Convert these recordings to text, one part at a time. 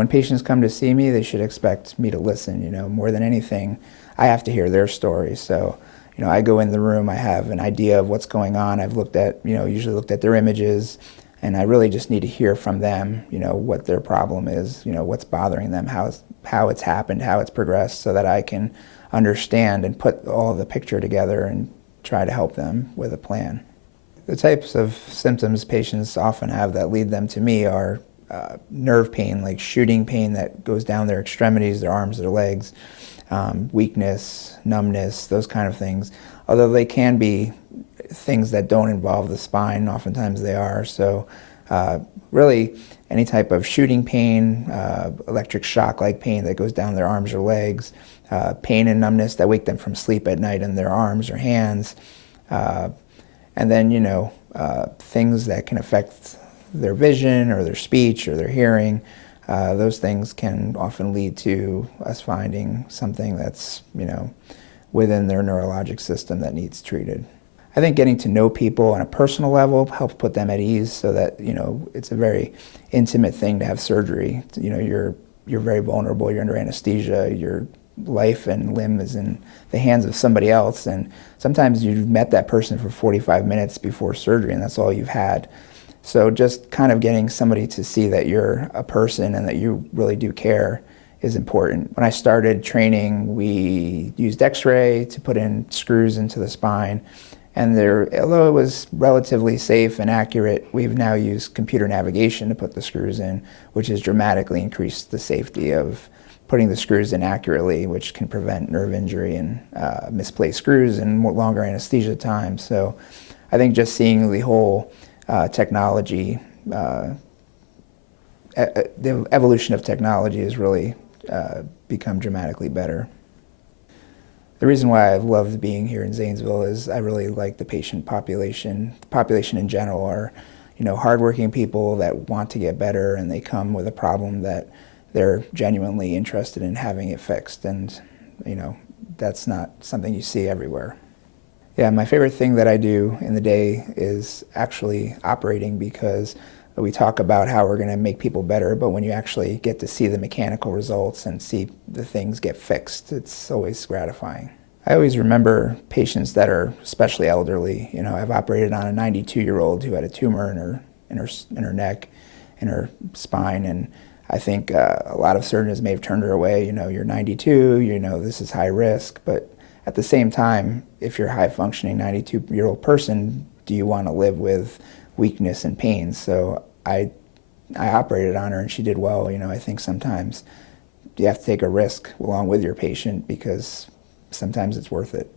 when patients come to see me, they should expect me to listen, more than anything. I have to hear their story. So, I go in the room, I have an idea of what's going on. I've looked at, usually looked at their images, and I really just need to hear from them, what their problem is, what's bothering them, how it's happened, how it's progressed, so that I can understand and put all the picture together and try to help them with a plan. The types of symptoms patients often have that lead them to me are nerve pain, like shooting pain that goes down their extremities, their arms, their legs, weakness, numbness, those kind of things. Although they can be things that don't involve the spine, oftentimes they are. So really any type of shooting pain, electric shock-like pain that goes down their arms or legs, pain and numbness that wake them from sleep at night in their arms or hands, and then, things that can affect their vision or their speech or their hearing. Those things can often lead to us finding something that's, within their neurologic system that needs treated. I think getting to know people on a personal level helps put them at ease, so that, it's a very intimate thing to have surgery. You're very vulnerable, you're under anesthesia, your life and limb is in the hands of somebody else, and sometimes you've met that person for 45 minutes before surgery and that's all you've had. So just kind of getting somebody to see that you're a person and that you really do care is important. When I started training, we used X-ray to put in screws into the spine, and although it was relatively safe and accurate, we've now used computer navigation to put the screws in, which has dramatically increased the safety of putting the screws in accurately, which can prevent nerve injury and misplaced screws and longer anesthesia time. So I think just seeing the whole technology, the evolution of technology has really become dramatically better. The reason why I've loved being here in Zanesville is I really like the patient population. The population in general are, hardworking people that want to get better, and they come with a problem that they're genuinely interested in having it fixed, and that's not something you see everywhere. Yeah, my favorite thing that I do in the day is actually operating, because we talk about how we're going to make people better, but when you actually get to see the mechanical results and see the things get fixed, it's always gratifying. I always remember patients that are especially elderly. I've operated on a 92-year-old who had a tumor in her neck, in her spine, and I think a lot of surgeons may have turned her away. You're 92, this is high risk, but at the same time, if you're a high-functioning 92-year-old person, do you want to live with weakness and pain? So I operated on her and she did well. I think sometimes you have to take a risk along with your patient, because sometimes it's worth it.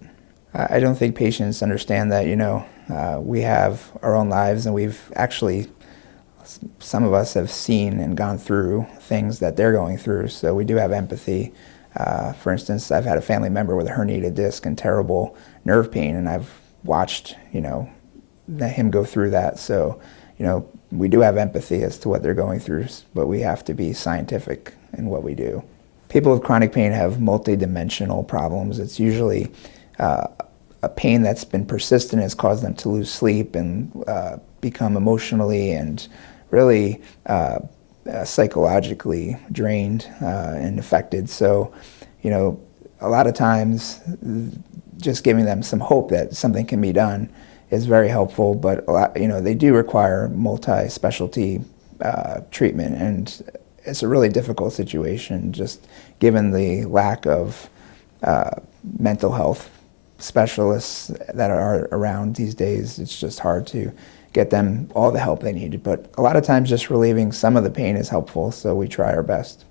I don't think patients understand that, we have our own lives, and we've actually, some of us have seen and gone through things that they're going through, so we do have empathy. For instance, I've had a family member with a herniated disc and terrible nerve pain, and I've watched, him go through that. So, we do have empathy as to what they're going through, but we have to be scientific in what we do. People with chronic pain have multidimensional problems. It's usually a pain that's been persistent, has caused them to lose sleep and become emotionally and really psychologically drained and affected. So, a lot of times just giving them some hope that something can be done is very helpful, but a lot, they do require multi-specialty treatment, and it's a really difficult situation just given the lack of mental health specialists that are around these days. It's just hard to get them all the help they need. But a lot of times just relieving some of the pain is helpful, so we try our best.